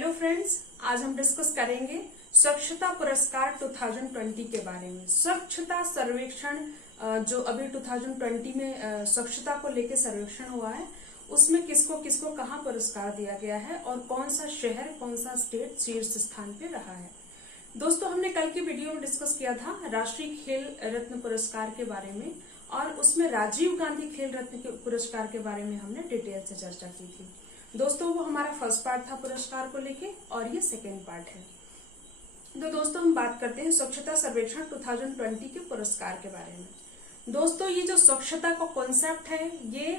Hello friends, आज हम discuss करेंगे स्वच्छता पुरस्कार 2020 के बारे में। स्वच्छता सर्वेक्षण जो अभी 2020 में स्वच्छता को लेकर सर्वेक्षण हुआ है, उसमें किसको किसको कहाँ पुरस्कार दिया गया है और कौन सा शहर, कौन सा स्टेट शीर्ष स्थान पे रहा है। दोस्तों, हमने कल की वीडियो में डिस्कस किया था राष्ट्रीय खेल रत्न पुरस्कार के बारे में, और उसमें राजीव गांधी खेल रत्न पुरस्कार के बारे में हमने डिटेल से चर्चा की थी। दोस्तों, वो हमारा फर्स्ट पार्ट था पुरस्कार को लेके, और ये सेकेंड पार्ट है। तो दोस्तों, हम बात करते हैं स्वच्छता सर्वेक्षण 2020 के पुरस्कार के बारे में। दोस्तों, ये जो स्वच्छता का कॉन्सेप्ट है, ये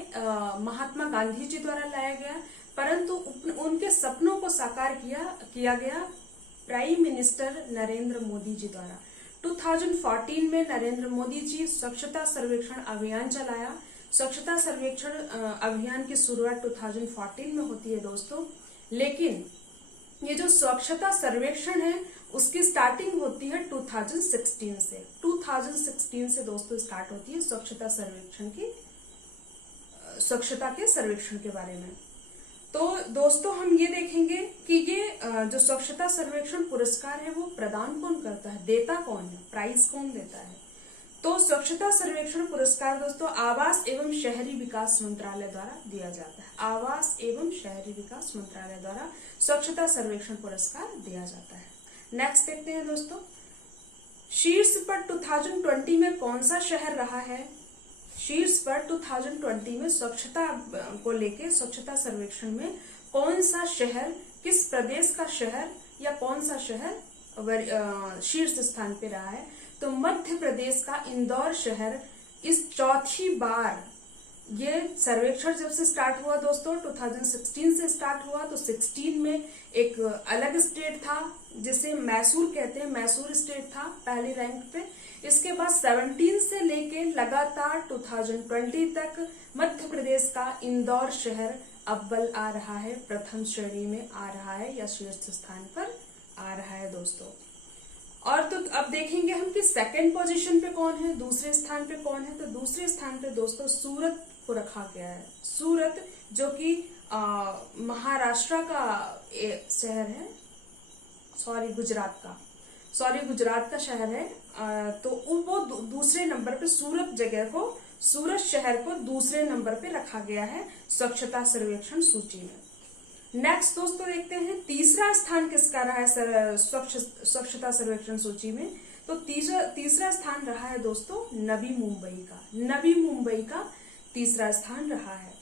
महात्मा गांधी जी द्वारा लाया गया, परंतु उनके सपनों को साकार किया गया प्राइम मिनिस्टर नरेंद्र मोदी जी द्वारा। 2014 में नरेंद्र मोदी जी स्वच्छता सर्वेक्षण अभियान चलाया। स्वच्छता सर्वेक्षण अभियान की शुरुआत 2014 में होती है दोस्तों, लेकिन ये जो स्वच्छता सर्वेक्षण है उसकी स्टार्टिंग होती है 2016 से। 2016 से दोस्तों स्टार्ट होती है स्वच्छता सर्वेक्षण की, स्वच्छता के सर्वेक्षण के बारे में। तो दोस्तों, हम ये देखेंगे कि ये जो स्वच्छता सर्वेक्षण पुरस्कार है वो प्रदान कौन करता है, देता कौन है, प्राइज कौन देता है। तो स्वच्छता सर्वेक्षण पुरस्कार दोस्तों आवास एवं शहरी विकास मंत्रालय द्वारा दिया जाता है। आवास एवं शहरी विकास मंत्रालय द्वारा स्वच्छता सर्वेक्षण पुरस्कार दिया जाता है। नेक्स्ट देखते हैं दोस्तों, शीर्ष पर 2020 में कौन सा शहर रहा है। शीर्ष पर 2020 में स्वच्छता को लेके स्वच्छता सर्वेक्षण में कौन सा शहर, किस प्रदेश का शहर या कौन सा शहर शीर्ष स्थान पे रहा है। तो मध्य प्रदेश का इंदौर शहर इस चौथी बार, ये सर्वेक्षण जब से स्टार्ट हुआ दोस्तों 2016 से स्टार्ट हुआ, तो 16 में एक अलग स्टेट था जिसे मैसूर कहते हैं, मैसूर स्टेट था पहली रैंक पे। इसके बाद 17 से लेके लगातार 2020 तक मध्य प्रदेश का इंदौर शहर अव्वल आ रहा है, प्रथम श्रेणी में आ रहा है या शीर्ष स्थान पर आ रहा है दोस्तों। और तो अब देखेंगे हम कि सेकंड पोजीशन पे कौन है, दूसरे स्थान पे कौन है। तो दूसरे स्थान पे दोस्तों सूरत को रखा गया है। सूरत जो कि महाराष्ट्र का शहर है, गुजरात का शहर है। तो वो दूसरे नंबर पे सूरत शहर को दूसरे नंबर पे रखा गया है स्वच्छता सर्वेक्षण सूची में। नेक्स्ट दोस्तों देखते हैं तीसरा स्थान किसका रहा है स्वच्छता सर्वेक्षण सूची में। तो तीसरा स्थान रहा है दोस्तों नवी मुंबई का तीसरा स्थान रहा है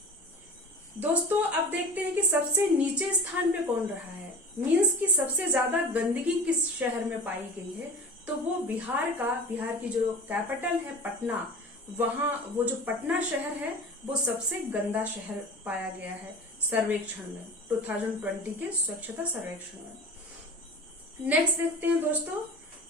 दोस्तों। अब देखते हैं कि सबसे नीचे स्थान पे कौन रहा है, मींस कि सबसे ज्यादा गंदगी किस शहर में पाई गई है। तो वो बिहार की जो कैपिटल है पटना, वहां वो जो पटना शहर है वो सबसे गंदा शहर पाया गया है सर्वेक्षण में, 2020 के स्वच्छता सर्वेक्षण में। नेक्स्ट देखते हैं दोस्तों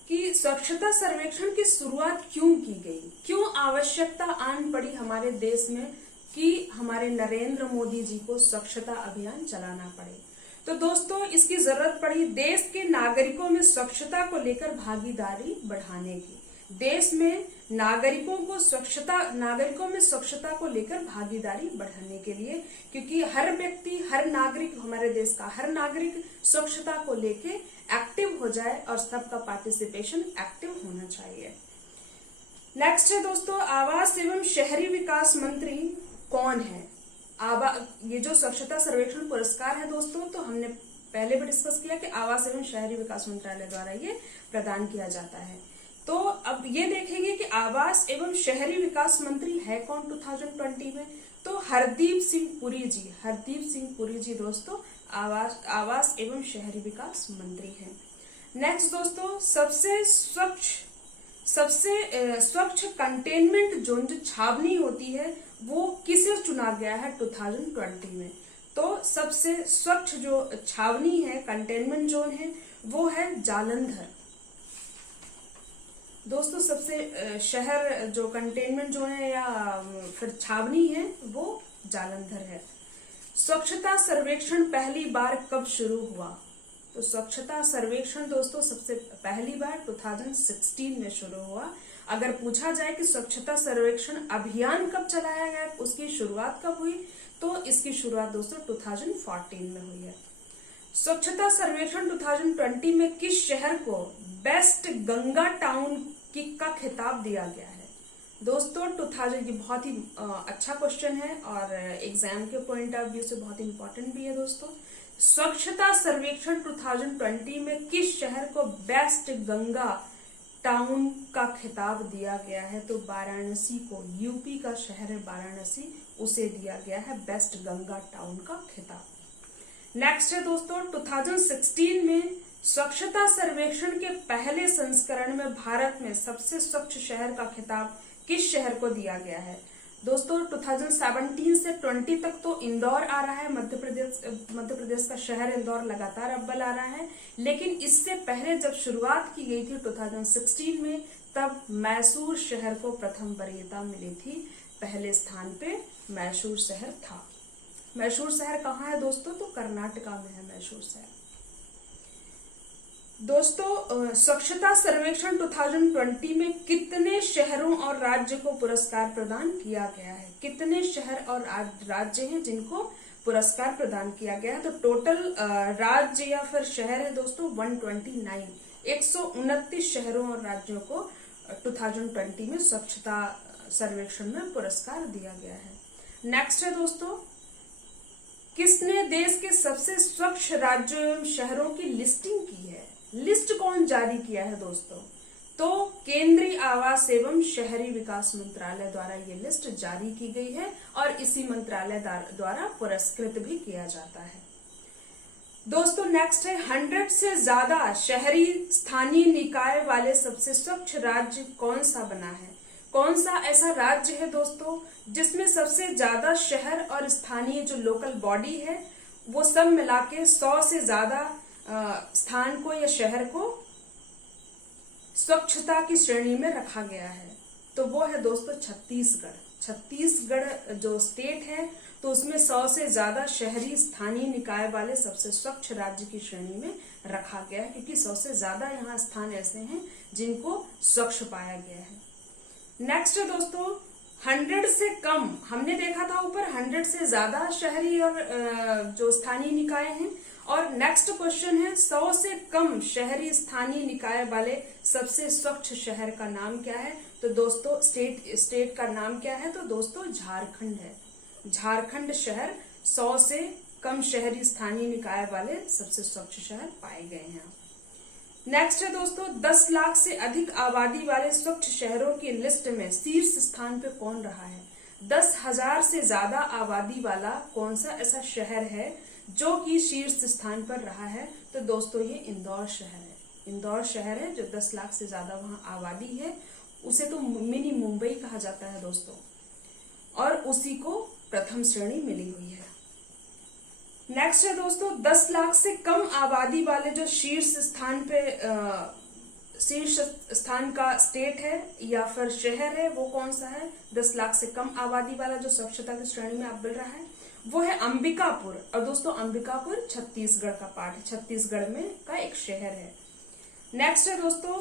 कि स्वच्छता सर्वेक्षण की शुरुआत क्यों की गई, क्यों आवश्यकता आन पड़ी हमारे देश में कि हमारे नरेंद्र मोदी जी को स्वच्छता अभियान चलाना पड़े। तो दोस्तों, इसकी जरूरत पड़ी देश के नागरिकों में स्वच्छता को लेकर भागीदारी बढ़ाने की। देश में नागरिकों में स्वच्छता को लेकर भागीदारी बढ़ाने के लिए, क्योंकि हर नागरिक, हमारे देश का हर नागरिक स्वच्छता को लेके एक्टिव हो जाए और सबका पार्टिसिपेशन एक्टिव होना चाहिए। नेक्स्ट है दोस्तों आवास एवं शहरी विकास मंत्री कौन है। ये जो स्वच्छता सर्वेक्षण पुरस्कार है दोस्तों, तो हमने पहले भी डिस्कस किया कि आवास एवं शहरी विकास मंत्रालय द्वारा ये प्रदान किया जाता है। तो अब ये देखेंगे कि आवास एवं शहरी विकास मंत्री है कौन 2020 में। तो हरदीप सिंह पुरी जी दोस्तों आवास एवं शहरी विकास मंत्री हैं। नेक्स्ट दोस्तों सबसे स्वच्छ कंटेनमेंट जोन जो छावनी होती है वो किसे चुना गया है 2020 में। तो सबसे स्वच्छ जो छावनी है, कंटेनमेंट जोन है, वो है जालंधर दोस्तों। सबसे शहर जो कंटेनमेंट जोन है या फिर छावनी है वो जालंधर है। स्वच्छता सर्वेक्षण पहली बार कब शुरू हुआ। तो स्वच्छता सर्वेक्षण दोस्तों सबसे पहली बार 2016 में शुरू हुआ। अगर पूछा जाए कि स्वच्छता सर्वेक्षण अभियान कब चलाया गया, उसकी शुरुआत कब हुई, तो इसकी शुरुआत दोस्तों 2014 में हुई है। स्वच्छता सर्वेक्षण 2020 में किस शहर को बेस्ट गंगा टाउन का खिताब दिया गया है? दोस्तों 2000 ये बहुत ही अच्छा क्वेश्चन है और एग्जाम के पॉइंट ऑफ व्यू से बहुत इंपॉर्टेंट भी है दोस्तों। स्वच्छता सर्वेक्षण 2020 में किस शहर को बेस्ट गंगा टाउन का खिताब दिया गया है? तो वाराणसी को, यूपी का शहर है वाराणसी, उसे दिया गया है बेस्ट गंगा टाउन का खिताब। नेक्स्ट है दोस्तों 2016 में स्वच्छता सर्वेक्षण के पहले संस्करण में भारत में सबसे स्वच्छ शहर का खिताब किस शहर को दिया गया है? दोस्तों 2017 से 20 तक तो इंदौर आ रहा है, मध्य प्रदेश का शहर इंदौर लगातार अव्वल आ रहा है, लेकिन इससे पहले जब शुरुआत की गई थी 2016 में, तब मैसूर शहर को प्रथम वरीयता मिली थी। पहले स्थान पे मैसूर शहर था। मैसूर शहर कहाँ है दोस्तों? तो कर्नाटका में है मैसूर शहर। दोस्तों स्वच्छता सर्वेक्षण 2020 में कितने शहरों और राज्य को पुरस्कार प्रदान किया गया है? कितने शहर और राज्य हैं जिनको पुरस्कार प्रदान किया गया है? तो टोटल राज्य या फिर शहर है दोस्तों 129, 129 शहरों और राज्यों को 2020 में स्वच्छता सर्वेक्षण में पुरस्कार दिया गया है। नेक्स्ट है दोस्तों, किसने देश के सबसे स्वच्छ राज्यों एवं शहरों की लिस्टिंग की है? लिस्ट कौन जारी किया है दोस्तों? तो केंद्रीय आवास एवं शहरी विकास मंत्रालय द्वारा ये लिस्ट जारी की गई है और इसी मंत्रालय द्वारा पुरस्कृत भी किया जाता है। दोस्तों नेक्स्ट है 100 से ज्यादा शहरी स्थानीय निकाय वाले सबसे स्वच्छ राज्य कौन सा बना है? कौन सा ऐसा राज्य है दोस्तों जिसमें सबसे ज्यादा शहर और स्थानीय जो लोकल बॉडी है वो सब मिला के 100 से ज्यादा स्थान को या शहर को स्वच्छता की श्रेणी में रखा गया है? तो वो है दोस्तों छत्तीसगढ़। छत्तीसगढ़ जो स्टेट है तो उसमें 100 से ज्यादा शहरी स्थानीय निकाय वाले सबसे स्वच्छ राज्य की श्रेणी में रखा गया है, क्योंकि 100 से ज्यादा यहाँ स्थान ऐसे हैं जिनको स्वच्छ पाया गया है। नेक्स्ट है दोस्तों 100 से कम, हमने देखा था ऊपर 100 से ज्यादा शहरी और जो स्थानीय निकाय हैं, और नेक्स्ट क्वेश्चन है 100 से कम शहरी स्थानीय निकाय वाले सबसे स्वच्छ शहर का नाम क्या है? तो दोस्तों स्टेट का नाम क्या है? तो दोस्तों झारखंड है। झारखंड शहर 100 से कम शहरी स्थानीय निकाय वाले सबसे स्वच्छ शहर पाए गए हैं। नेक्स्ट है दोस्तों 10 लाख से अधिक आबादी वाले स्वच्छ शहरों की लिस्ट में शीर्ष स्थान पे कौन रहा है? 10,000 से ज्यादा आबादी वाला कौन सा ऐसा शहर है जो कि शीर्ष स्थान पर रहा है? तो दोस्तों ये इंदौर शहर है। इंदौर शहर है जो 10 लाख से ज्यादा वहां आबादी है, उसे तो मिनी मुंबई कहा जाता है दोस्तों, और उसी को प्रथम श्रेणी मिली हुई है। नेक्स्ट है दोस्तों 10 लाख से कम आबादी वाले जो शीर्ष स्थान का स्टेट है या फिर शहर है वो कौन सा है? 10 लाख से कम आबादी वाला जो स्वच्छता की श्रेणी में अव्वल रहा है वो है अंबिकापुर। और दोस्तों अंबिकापुर छत्तीसगढ़ का पार्ट है, छत्तीसगढ़ में का एक शहर है। नेक्स्ट है दोस्तों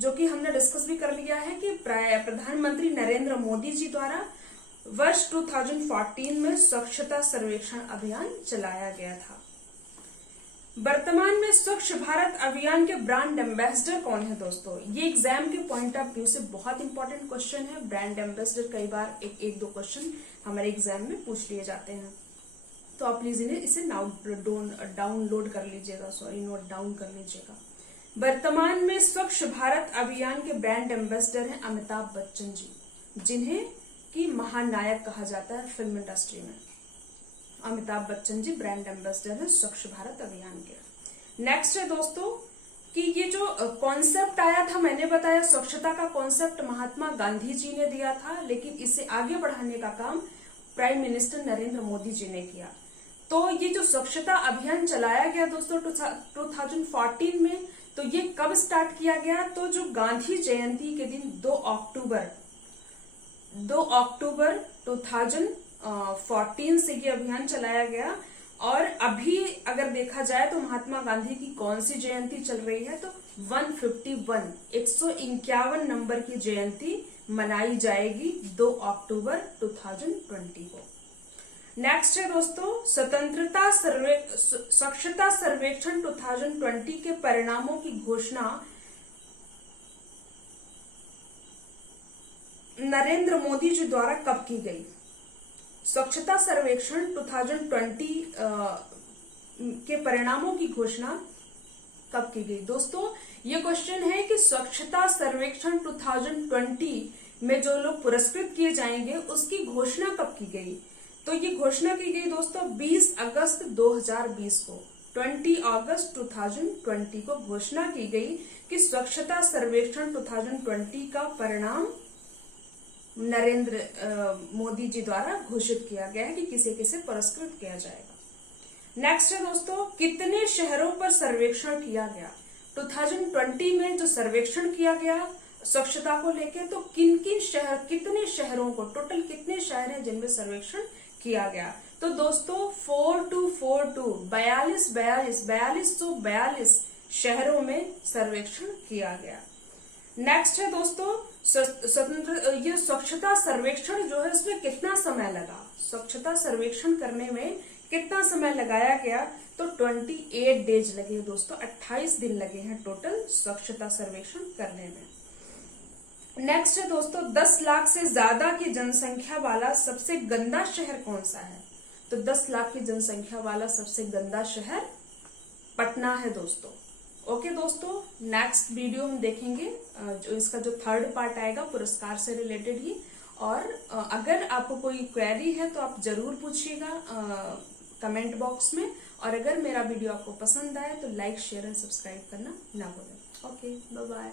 जो कि हमने डिस्कस भी कर लिया है कि प्रधानमंत्री नरेंद्र मोदी जी द्वारा वर्ष 2014 में स्वच्छता सर्वेक्षण अभियान चलाया गया था। वर्तमान में स्वच्छ भारत अभियान के ब्रांड एम्बेसडर कौन है दोस्तों? ये एग्जाम के पॉइंट ऑफ व्यू से बहुत इंपॉर्टेंट क्वेश्चन है। ब्रांड एम्बेसडर कई बार एक दो क्वेश्चन हमारे एग्जाम में पूछ लिए जाते हैं, तो आप प्लीज इसे डाउनलोड कर लीजिएगा, नोट डाउन कर लीजिएगा। वर्तमान में स्वच्छ भारत अभियान के ब्रांड एम्बेसडर हैं अमिताभ बच्चन जी, जिन्हें की महानायक कहा जाता है फिल्म इंडस्ट्री में। अमिताभ बच्चन जी ब्रांड एम्बेसडर है स्वच्छ भारत अभियान के। नेक्स्ट है दोस्तों कि ये जो कॉन्सेप्ट आया था, मैंने बताया स्वच्छता का कॉन्सेप्ट महात्मा गांधी जी ने दिया था, लेकिन इसे आगे बढ़ाने का काम प्राइम मिनिस्टर नरेंद्र मोदी जी ने किया। तो ये जो स्वच्छता अभियान चलाया गया दोस्तों 2014 में, तो ये कब स्टार्ट किया गया? तो जो गांधी जयंती के दिन 2 अक्टूबर 2014 से ये अभियान चलाया गया। और अभी अगर देखा जाए तो महात्मा गांधी की कौन सी जयंती चल रही है? तो 151 नंबर की जयंती मनाई जाएगी 2 अक्टूबर 2020 को। नेक्स्ट है दोस्तों स्वच्छता सर्वेक्षण 2020 के परिणामों की घोषणा नरेंद्र मोदी जी द्वारा कब की गई। स्वच्छता सर्वेक्षण 2020 के परिणामों की घोषणा कब की गई। दोस्तों ये क्वेश्चन है कि स्वच्छता सर्वेक्षण 2020 में जो लोग पुरस्कृत किए जाएंगे उसकी घोषणा कब की गई। तो ये घोषणा की गई दोस्तों 20 अगस्त 2020 को, 20 अगस्त 2020 को घोषणा की गई कि स्वच्छता सर्वेक्षण 2020 का परिणाम नरेंद्र मोदी जी द्वारा घोषित किया गया है कि किसे किसे पुरस्कृत किया जाएगा। नेक्स्ट है दोस्तों कितने शहरों पर सर्वेक्षण किया गया। 2020 में जो सर्वेक्षण किया गया स्वच्छता को लेकर, तो कितने शहरों को, टोटल कितने शहर हैं जिनमें सर्वेक्षण किया गया। तो दोस्तों 4242 शहरों में सर्वेक्षण किया गया। नेक्स्ट है दोस्तों ये स्वच्छता सर्वेक्षण जो है इसमें कितना समय लगा। स्वच्छता सर्वेक्षण करने में कितना समय लगाया गया। तो 28 डेज लगे दोस्तों, 28 दिन लगे हैं टोटल स्वच्छता सर्वेक्षण करने में। नेक्स्ट है दोस्तों 10 लाख से ज्यादा की जनसंख्या वाला सबसे गंदा शहर कौन सा है। तो 10 लाख की जनसंख्या वाला सबसे गंदा शहर पटना है दोस्तों। ओके दोस्तों, नेक्स्ट वीडियो हम देखेंगे जो इसका जो थर्ड पार्ट आएगा पुरस्कार से रिलेटेड ही। और अगर आपको कोई क्वेरी है तो आप जरूर पूछिएगा कमेंट बॉक्स में। और अगर मेरा वीडियो आपको पसंद आए तो लाइक शेयर एंड सब्सक्राइब करना ना भूलें। Okay, bye bye.